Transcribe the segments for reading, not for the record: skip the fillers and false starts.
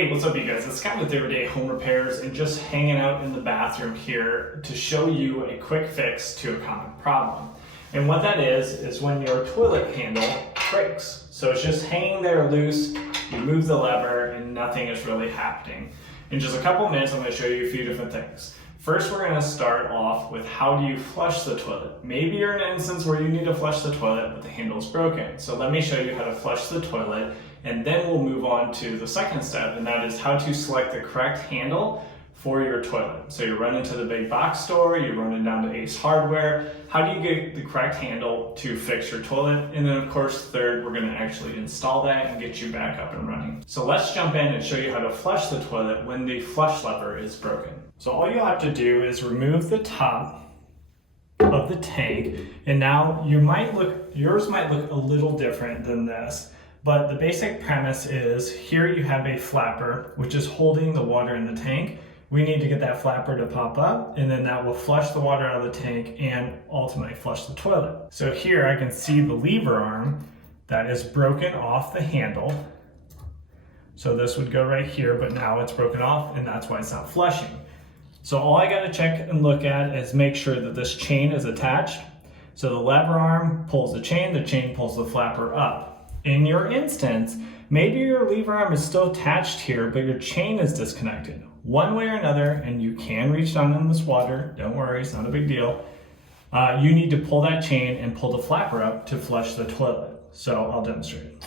Hey, what's up you guys? It's Scott with Everyday Home Repairs and just hanging out in the bathroom here to show you a quick fix to a common problem. And what that is when your toilet handle breaks. So it's just hanging there loose, you move the lever and nothing is really happening. In just a couple minutes, I'm going to show you a few different things. First, we're going to start off with how do you flush the toilet. Maybe you're in an instance where you need to flush the toilet, but the handle is broken. So let me show you how to flush the toilet, and then we'll move on to the second step, and that is how to select the correct handle for your toilet. So you're running to the big box store, you're running down to Ace Hardware. How do you get the correct handle to fix your toilet? And then of course, third, we're gonna actually install that and get you back up and running. So let's jump in and show you how to flush the toilet when the flush lever is broken. So all you'll have to do is remove the top of the tank, and now yours might look a little different than this. But the basic premise is here you have a flapper, which is holding the water in the tank. We need to get that flapper to pop up, and then that will flush the water out of the tank and ultimately flush the toilet. So here I can see the lever arm that is broken off the handle. So this would go right here, but now it's broken off and that's why it's not flushing. So all I gotta check and look at is make sure that this chain is attached. So the lever arm pulls the chain pulls the flapper up. In your instance, maybe your lever arm is still attached here, but your chain is disconnected. One way or another, and you can reach down in this water, don't worry, it's not a big deal. You need to pull that chain and pull the flapper up to flush the toilet. So I'll demonstrate.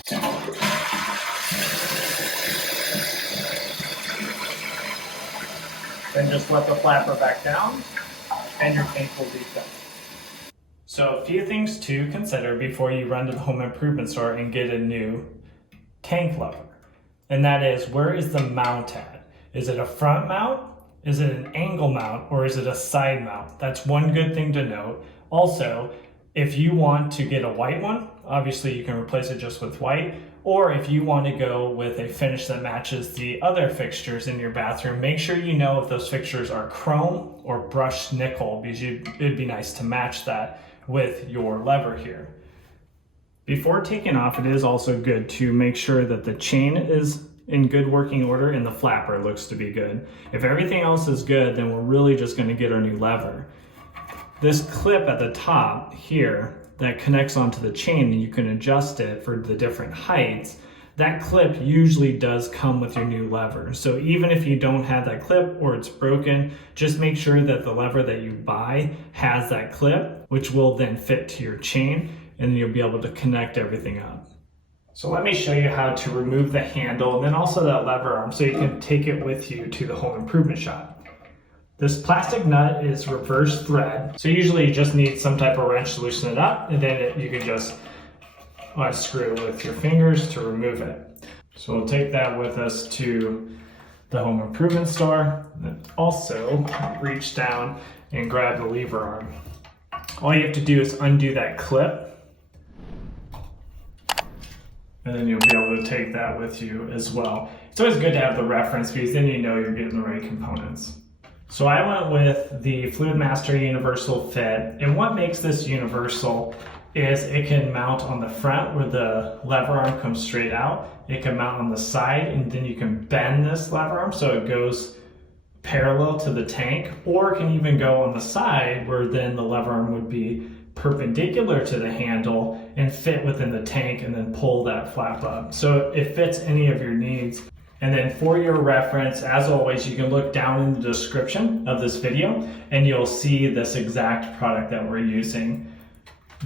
Then just let the flapper back down, and your tank will be done. So a few things to consider before you run to the home improvement store and get a new tank lever. And that is, where is the mount at? Is it a front mount? Is it an angle mount? Or is it a side mount? That's one good thing to note. Also, if you want to get a white one, obviously you can replace it just with white. Or if you want to go with a finish that matches the other fixtures in your bathroom, make sure you know if those fixtures are chrome or brushed nickel, because it'd be nice to match that with your lever here. Before taking off, it is also good to make sure that the chain is in good working order and the flapper looks to be good. If everything else is good, then we're really just going to get our new lever. This clip at the top here that connects onto the chain, and you can adjust it for the different heights, that clip usually does come with your new lever. So even if you don't have that clip or it's broken, just make sure that the lever that you buy has that clip, which will then fit to your chain, and you'll be able to connect everything up. So let me show you how to remove the handle and then also that lever arm so you can take it with you to the home improvement shop. This plastic nut is reverse thread. So usually you just need some type of wrench to loosen it up, and then you can just unscrew with your fingers to remove it. So we'll take that with us to the home improvement store. And also reach down and grab the lever arm. All you have to do is undo that clip, and then you'll be able to take that with you as well. It's always good to have the reference because then you know you're getting the right components. So I went with the Fluidmaster Universal Fit, and what makes this universal is it can mount on the front where the lever arm comes straight out. It can mount on the side, and then you can bend this lever arm so it goes parallel to the tank, or it can even go on the side where then the lever arm would be perpendicular to the handle and fit within the tank and then pull that flap up. So it fits any of your needs. And then for your reference, as always, you can look down in the description of this video and you'll see this exact product that we're using.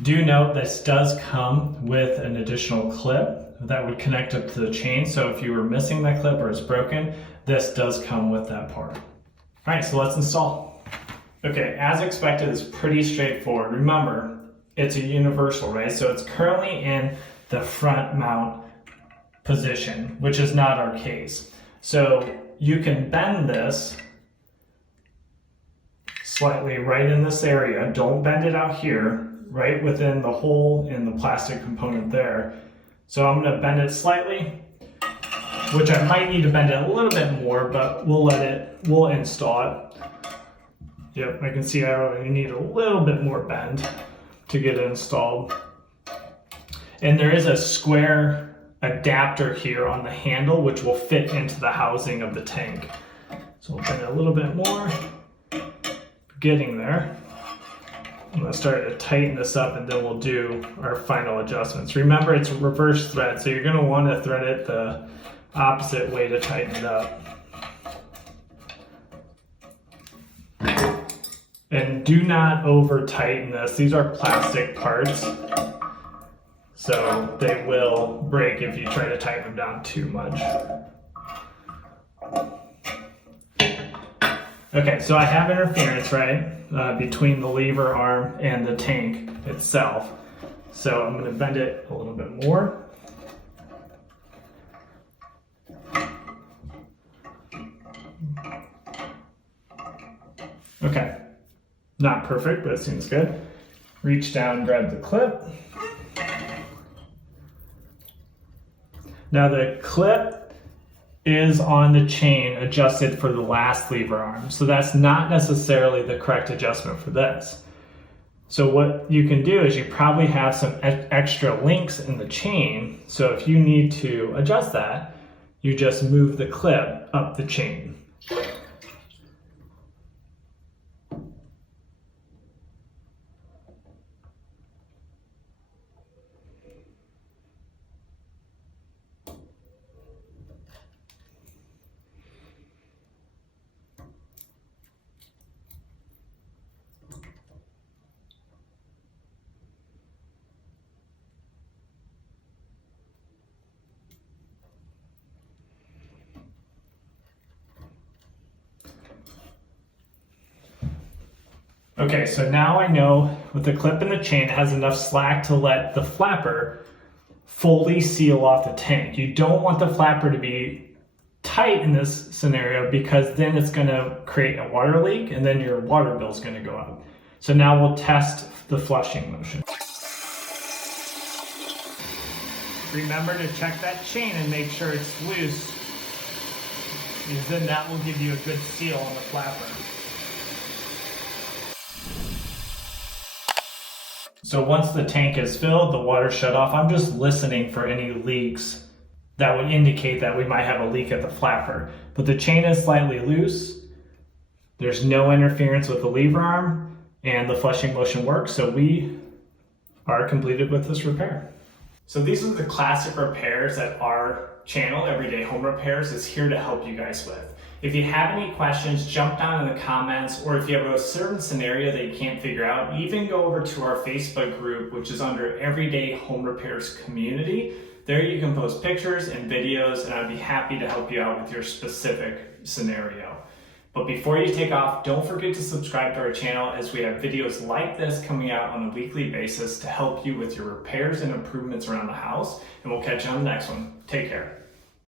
Do note this does come with an additional clip that would connect up to the chain. So if you were missing that clip or it's broken, this does come with that part. All right, so let's install. Okay, as expected, it's pretty straightforward. Remember, it's a universal, right? So it's currently in the front mount position, which is not our case. So you can bend this slightly right in this area. Don't bend it out here, right within the hole in the plastic component there. So I'm going to bend it slightly, which I might need to bend it a little bit more, but we'll install it. Yep, I can see I already need a little bit more bend to get it installed. And there is a square adapter here on the handle, which will fit into the housing of the tank. So we'll bend it a little bit more, getting there. I'm gonna start to tighten this up and then we'll do our final adjustments. Remember, it's a reverse thread, so you're gonna wanna thread it the opposite way to tighten it up. And do not over tighten this. These are plastic parts, so they will break if you try to tighten them down too much. Okay, so I have interference, right, between the lever arm and the tank itself. So I'm gonna bend it a little bit more. Okay. Not perfect, but it seems good. Reach down, grab the clip. Now the clip is on the chain adjusted for the last lever arm. So that's not necessarily the correct adjustment for this. So what you can do is you probably have some extra links in the chain. So if you need to adjust that, you just move the clip up the chain. Okay, so now I know with the clip in the chain has enough slack to let the flapper fully seal off the tank. You don't want the flapper to be tight in this scenario because then it's going to create a water leak and then your water bill is going to go up. So now we'll test the flushing motion. Remember to check that chain and make sure it's loose, because then that will give you a good seal on the flapper. So once the tank is filled, the water shut off, I'm just listening for any leaks that would indicate that we might have a leak at the flapper. But the chain is slightly loose, there's no interference with the lever arm, and the flushing motion works, so we are completed with this repair. So these are the classic repairs that our channel, Everyday Home Repairs, is here to help you guys with. If you have any questions, jump down in the comments, or if you have a certain scenario that you can't figure out, even go over to our Facebook group, which is under Everyday Home Repairs Community. There you can post pictures and videos, and I'd be happy to help you out with your specific scenario. But before you take off, don't forget to subscribe to our channel, as we have videos like this coming out on a weekly basis to help you with your repairs and improvements around the house. And we'll catch you on the next one. Take care.